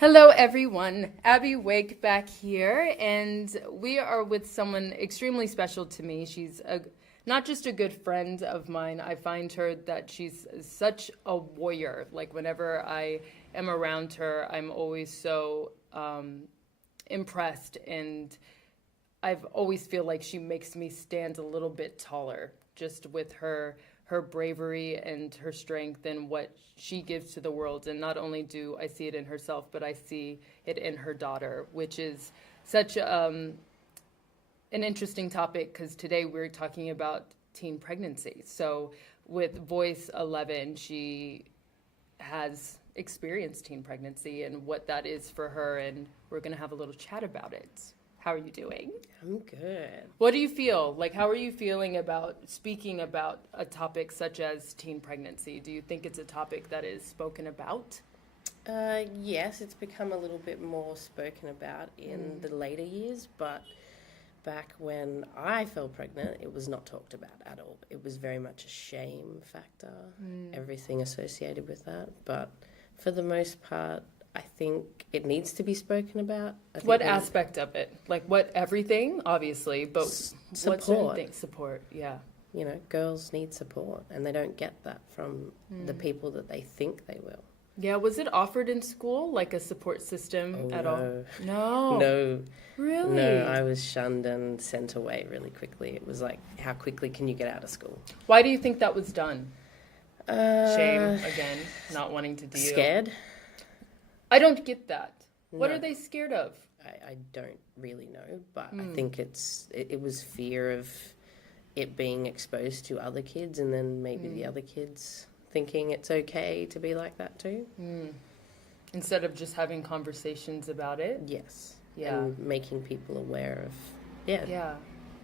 Hello, everyone. Abby Wake back here, and we are with someone extremely special to me. She's not just a good friend of mine. I find her that she's such a warrior. Like, whenever I am around her, I'm always so impressed, and I've always feel like she makes me stand a little bit taller just with her bravery and her strength and what she gives to the world. And not only do I see it in herself, but I see it in her daughter, which is such an interesting topic because today we're talking about teen pregnancy. So with Voice 11, she has experienced teen pregnancy and what that is for her, and we're going to have a little chat about it. How are you doing? I'm good. What do you feel? Like, how are you feeling about speaking about a topic such as teen pregnancy? Do you think it's a topic that is spoken about? Yes, it's become a little bit more spoken about in the later years, but back when I fell pregnant, it was not talked about at all. It was very much a shame factor, everything associated with that. But for the most part, I think it needs to be spoken about. What aspect of it? Like, what, everything, obviously, but what certain things? Support, yeah. You know, girls need support, and they don't get that from the people that they think they will. Yeah, was it offered in school, like a support system at all? No. No. Really? No, I was shunned and sent away really quickly. It was like, how quickly can you get out of school? Why do you think that was done? Shame, again, not wanting to deal. Scared? I don't get that. What No. are they scared of? I don't really know, but I think it was fear of it being exposed to other kids, and then maybe the other kids thinking it's okay to be like that too. Instead of just having conversations about it? Yes. Yeah. And making people aware of,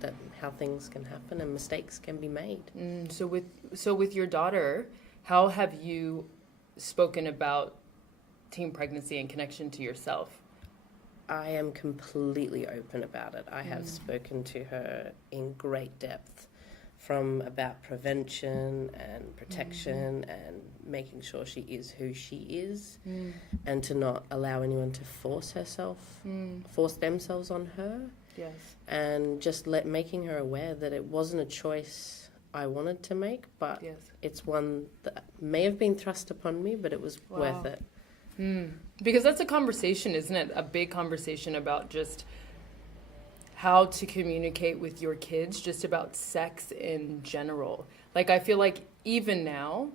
that how things can happen and mistakes can be made. So with your daughter, how have you spoken about teen pregnancy in connection to yourself? I am completely open about it. I have spoken to her in great depth from about prevention and protection and making sure she is who she is and to not allow anyone to force themselves on her. Yes. And just making her aware that it wasn't a choice I wanted to make, but it's one that may have been thrust upon me, but it was worth it. Because that's a conversation, isn't it? A big conversation about just how to communicate with your kids, just about sex in general. Like, I feel like even now,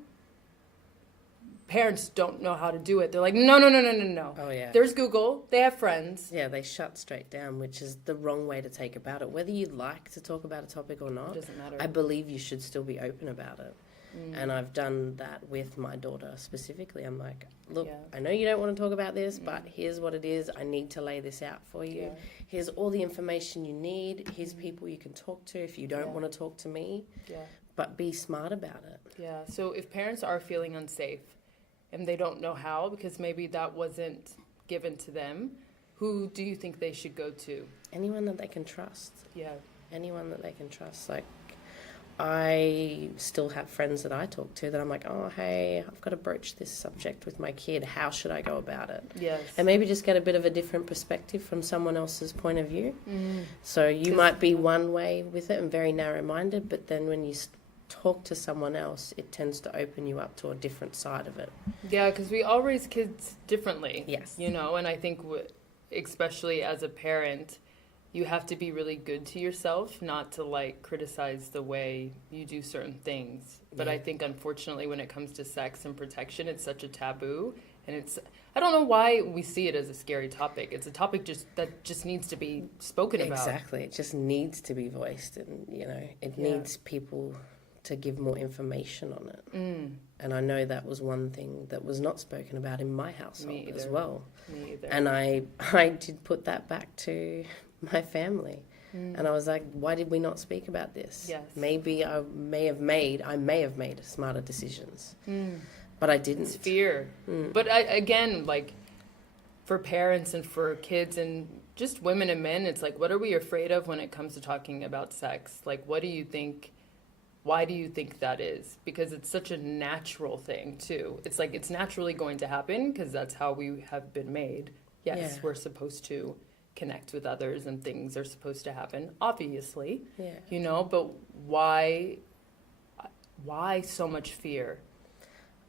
parents don't know how to do it. They're like, no. Oh, yeah. There's Google. They have friends. Yeah, they shut straight down, which is the wrong way to take about it. Whether you like to talk about a topic or not, It doesn't matter. I believe you should still be open about it. And I've done that with my daughter specifically. I'm like, look, I know you don't want to talk about this, but here's what it is. I need to lay this out for you. Here's all the information you need. Here's people you can talk to if you don't want to talk to me. But be smart about it. Yeah. So if parents are feeling unsafe and they don't know how, because maybe that wasn't given to them, who do you think they should go to? Anyone that they can trust. Yeah. Anyone that they can trust. Like, I still have friends that I talk to that I'm like, oh, hey, I've got to broach this subject with my kid. How should I go about it? Yes. And maybe just get a bit of a different perspective from someone else's point of view. So you might be one way with it and very narrow-minded, but then when you talk to someone else, it tends to open you up to a different side of it. Yeah, because we all raise kids differently. Yes. You know, and I think especially as a parent, you have to be really good to yourself, not to like criticize the way you do certain things. But I think unfortunately when it comes to sex and protection, it's such a taboo, and I don't know why we see it as a scary topic. It's a topic that just needs to be spoken about. Exactly. It just needs to be voiced, and it needs people to give more information on it. And I know that was one thing that was not spoken about in my household as well. Me either. And I did put that back to my family. And I was like, why did we not speak about this? Yes. Maybe I may have made smarter decisions. But I didn't. It's fear. But again, like, for parents and for kids and just women and men, it's like, what are we afraid of when it comes to talking about sex? Like, what do you think why do you think that is? Because it's such a natural thing, too. It's like it's naturally going to happen because that's how we have been made. Yes, Yeah. we're supposed to connect with others and things are supposed to happen, obviously, Yeah. you know, but why so much fear?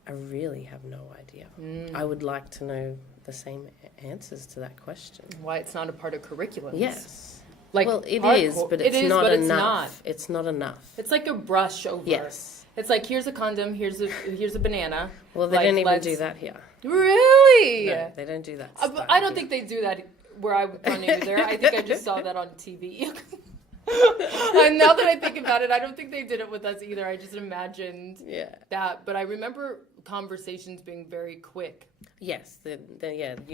I really have no idea. I would like to know the same answers to that question. Why it's not a part of curriculums? Yes. Like Well, it hardcore- is, but it it's is, not but enough. It's not enough. It's like a brush over. Yes. It's like here's a condom, here's a banana. Well, they Like, don't even let's- do that here. Really? No, they don't do that. But stuff I don't here. think they do that where I'm from either. I think I just saw that on TV. And now that I think about it, I don't think they did it with us either. I just imagined Yeah. that. But I remember conversations being very quick. Yes. You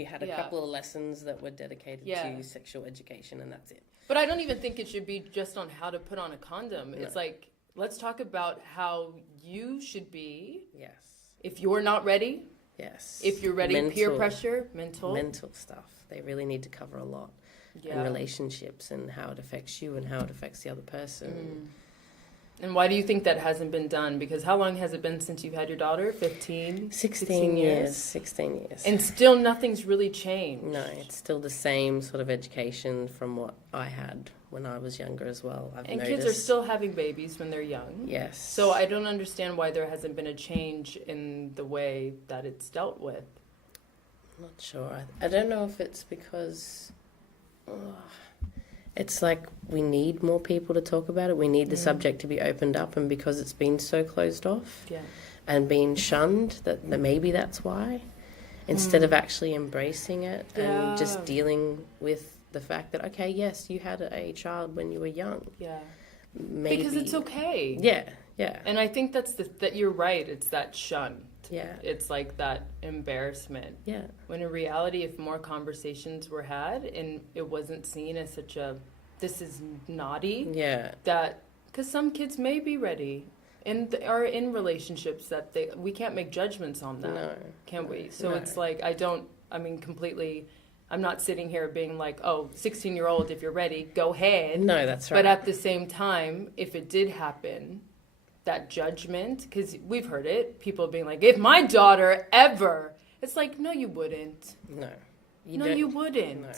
had a Yeah. couple of lessons that were dedicated Yeah. to sexual education, and that's it. But I don't even think it should be just on how to put on a condom. It's No. like, let's talk about how you should be Yes. if you're not ready, Yes. if you're ready, peer Mental- pressure, mental. Mental stuff. They really need to cover a lot. And relationships and how it affects you and how it affects the other person. And why do you think that hasn't been done? Because how long has it been since you've had your daughter? 15? 16 years. 16 years. And still nothing's really changed. No, it's still the same sort of education from what I had when I was younger as well. I've And noticed. kids are still having babies when they're young. Yes. So I don't understand why there hasn't been a change in the way that it's dealt with. I'm not sure. I don't know if it's because it's like we need more people to talk about it. We need the subject to be opened up, and because it's been so closed off Yeah. and being shunned, that maybe that's why. Instead of actually embracing it and just Yeah. dealing with the fact that, okay, yes, you had a child when you were young. Yeah. Maybe. Because it's okay. Yeah, yeah, And I think that you're right. It's that shunned. yeah, It's like that embarrassment. yeah. When in reality, if more conversations were had and it wasn't seen as such a, this is naughty, Yeah, that, because some kids may be ready and are in relationships that we can't make judgments on that, no. can we? So No. it's like, completely, I'm not sitting here being like, oh, 16-year-old, if you're ready, go ahead. No, that's right. But at the same time, if it did happen, that judgment, because we've heard it, people being like, if my daughter ever, it's like, no, you wouldn't. no. You wouldn't. No.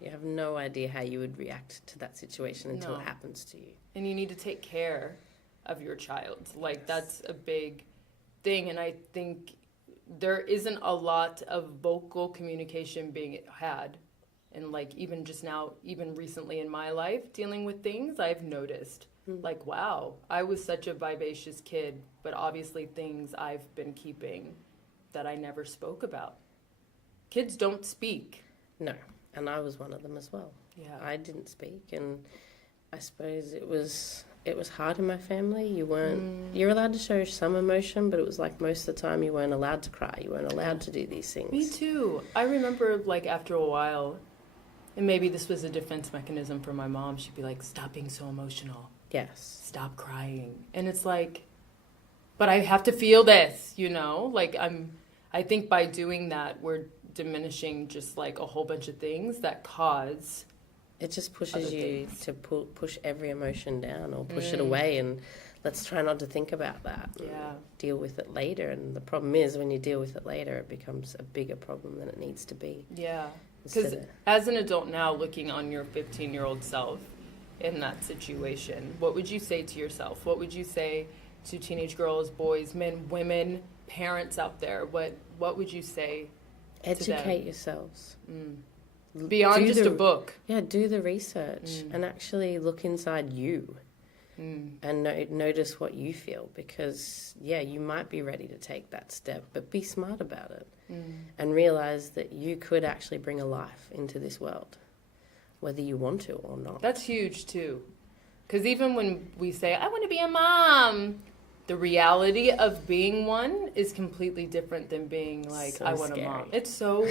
You have no idea how you would react to that situation until No. it happens to you. And you need to take care of your child. Like, that's a big thing. And I think there isn't a lot of vocal communication being had. And like, even just now, even recently in my life, dealing with things, I've noticed. Like, wow, I was such a vivacious kid, but obviously things I've been keeping that I never spoke about. Kids don't speak. No, and I was one of them as well. Yeah. I didn't speak, and I suppose it was hard in my family. You're allowed to show some emotion, but it was like most of the time you weren't allowed to cry. You weren't allowed to do these things. Me too. I remember, like, after a while, and maybe this was a defense mechanism for my mom, she'd be like, stop being so emotional. Yes. Stop crying. And it's like, but I have to feel this, you know? Like, I think by doing that, we're diminishing just, like, a whole bunch of things that cause... It just pushes Other you things. to push every emotion down or push it away, and let's try not to think about that. and Yeah. Deal with it later, and the problem is when you deal with it later, it becomes a bigger problem than it needs to be. Yeah. Instead Because of- as an adult now, looking on your 15-year-old self in that situation, what would you say to yourself? What would you say to teenage girls, boys, men, women, parents out there? What would you say? Educate yourselves. Beyond Do just the- a book. Yeah, do the research and actually look inside you and notice what you feel, because, yeah, you might be ready to take that step, but be smart about it and realize that you could actually bring a life into this world, whether you want to or not. That's huge, too. Because even when we say, I want to be a mom, the reality of being one is completely different than being like, So I want a scary. mom. It's it's So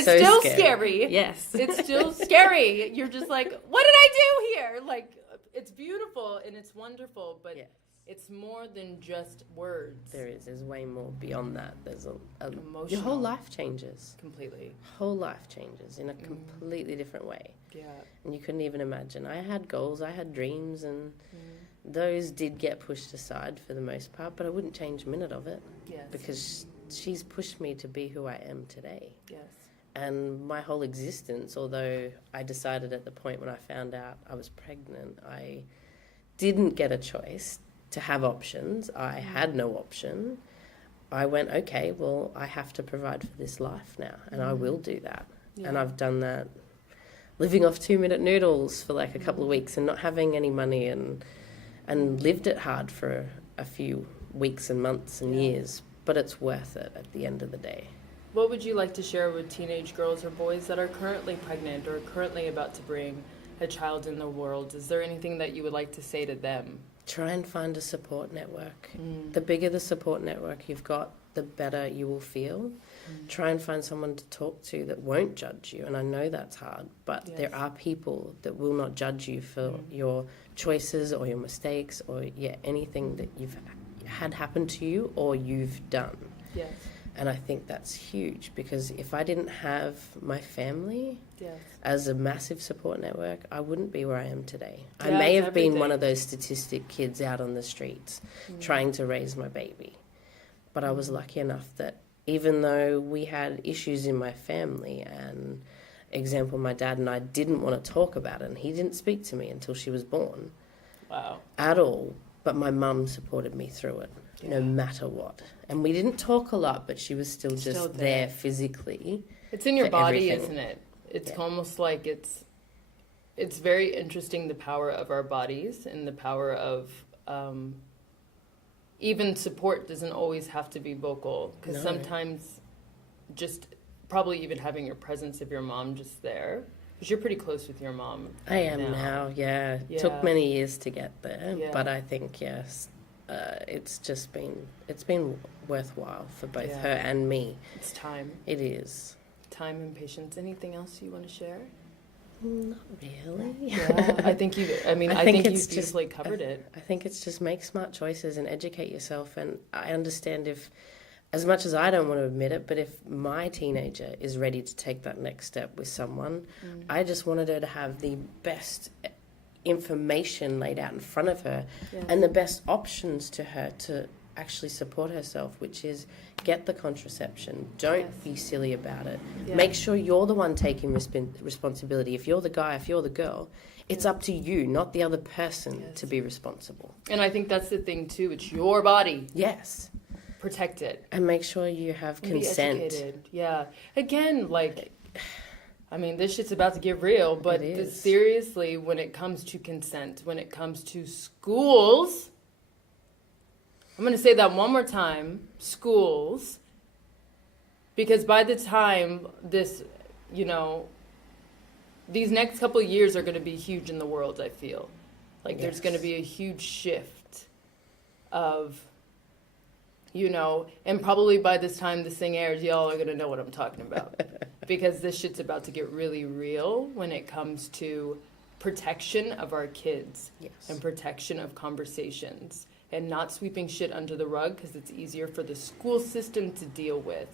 still scary. scary. Yes. It's still scary. You're just like, what did I do here? Like, it's beautiful and it's wonderful, but Yes. it's more than just words. There's way more beyond that. There's your whole Emotional. life changes. Completely. Whole life changes in a completely different way. Yeah. And you couldn't even imagine. I had goals, I had dreams, and those did get pushed aside for the most part, but I wouldn't change a minute of it Yes. because she's pushed me to be who I am today. Yes. And my whole existence, although I decided at the point when I found out I was pregnant, I didn't get a choice to have options. I had no option. I went, okay, well, I have to provide for this life now, and I will do that. Yeah. And I've done that, living off 2-minute noodles for like a couple of weeks and not having any money, and lived it hard for a few weeks and months and years. But it's worth it at the end of the day. What would you like to share with teenage girls or boys that are currently pregnant or currently about to bring a child in the world? Is there anything that you would like to say to them? Try and find a support network. The bigger the support network you've got, the better you will feel. Try and find someone to talk to that won't judge you. And I know that's hard, but there are people that will not judge you for your choices or your mistakes or anything that you've had happen to you or you've done. Yes. And I think that's huge, because if I didn't have my family Yes. as a massive support network, I wouldn't be where I am today. I Yeah, may it's have been one everything. of those statistic kids out on the streets trying to raise my baby. But I was lucky enough that even though we had issues in my family, and example, my dad and I didn't want to talk about it, and he didn't speak to me until she was born Wow. at all, but my mum supported me through it, no matter what. And we didn't talk a lot, but she was still just Still there there. physically. It's in your For body, everything. isn't it? It's almost like it's very interesting, the power of our bodies and the power of even support doesn't always have to be vocal, because No. sometimes just probably even having your presence of your mom just there, because you're pretty close with your mom. I am now, yeah. Yeah. Took many years to get there, Yeah. but I think, yes, it's been worthwhile for both Yeah. her and me. It's time. It is. Time and patience. Anything else you want to share? Not really. Yeah, I think you. I mean, I I think think you it's just- beautifully covered it. I think it's just make smart choices and educate yourself. And I understand, if, as much as I don't want to admit it, but if my teenager is ready to take that next step with someone, I just wanted her to have the best information laid out in front of her and the best options to her to actually support herself, which is get the contraception. Don't Yes. be silly about it. Yeah. Make sure you're the one taking responsibility. If you're the guy, if you're the girl, it's up to you, not the other person, Yes. to be responsible. And I think that's the thing too. It's your body. Yes. Protect it. And make sure you have And be consent. educated. Yeah. Again, like, I mean, this shit's about to get real, but It is. seriously, when it comes to consent, when it comes to schools, I'm going to say that one more time, schools, because by the time this, these next couple of years are going to be huge in the world, I feel. Like, there's Yes. going to be a huge shift of, and probably by this time this thing airs, y'all are going to know what I'm talking about. Because this shit's about to get really real when it comes to protection of our kids Yes. and protection of conversations and not sweeping shit under the rug because it's easier for the school system to deal with.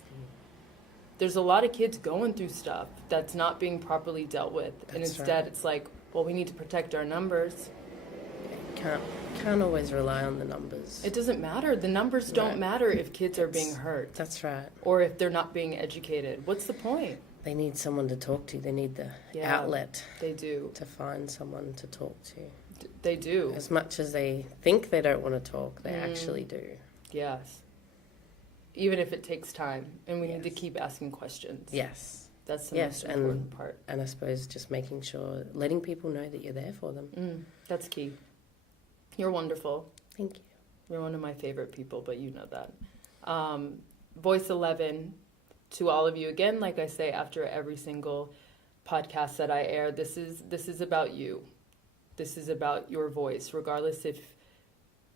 There's a lot of kids going through stuff that's not being properly dealt with. And That's instead right. it's like, well, we need to protect our numbers. Can't always rely on the numbers. It doesn't matter. The numbers don't Right. matter if kids are being It's- hurt That's right. or if they're not being educated. What's the point? They need someone to talk to. They need the Yeah. outlet They do. to find someone to talk to. They do. As much as they think they don't want to talk, they Mm. actually do. Yes. Even if it takes time, and we need to Yes. keep asking questions. Yes. That's the Yes, most and- important part. And I suppose just making sure, letting people know that you're there for them. That's key. You're wonderful. Thank you. You're one of my favorite people, but you know that. Voice 11, to all of you, again, like I say after every single podcast that I air, this is about you. This is about your voice, regardless if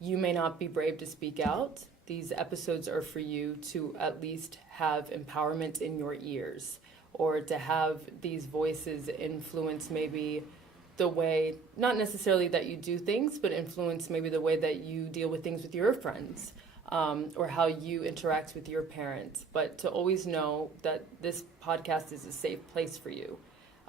you may not be brave to speak out. These episodes are for you to at least have empowerment in your ears, or to have these voices influence maybe the way, not necessarily that you do things, but influence maybe the way that you deal with things with your friends, or how you interact with your parents. But to always know that this podcast is a safe place for you.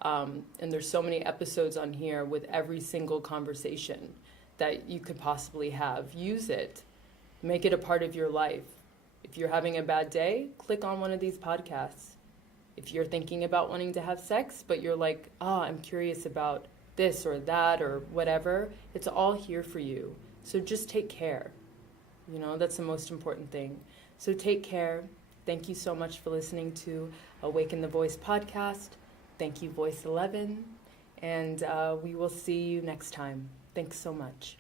And there's so many episodes on here with every single conversation that you could possibly have. Use it. Make it a part of your life. If you're having a bad day, click on one of these podcasts. If you're thinking about wanting to have sex, but you're like, I'm curious about this or that or whatever, it's all here for you. So just take care. That's the most important thing. So take care. Thank you so much for listening to Awaken the Voice podcast. Thank you, Voice 11. And we will see you next time. Thanks so much.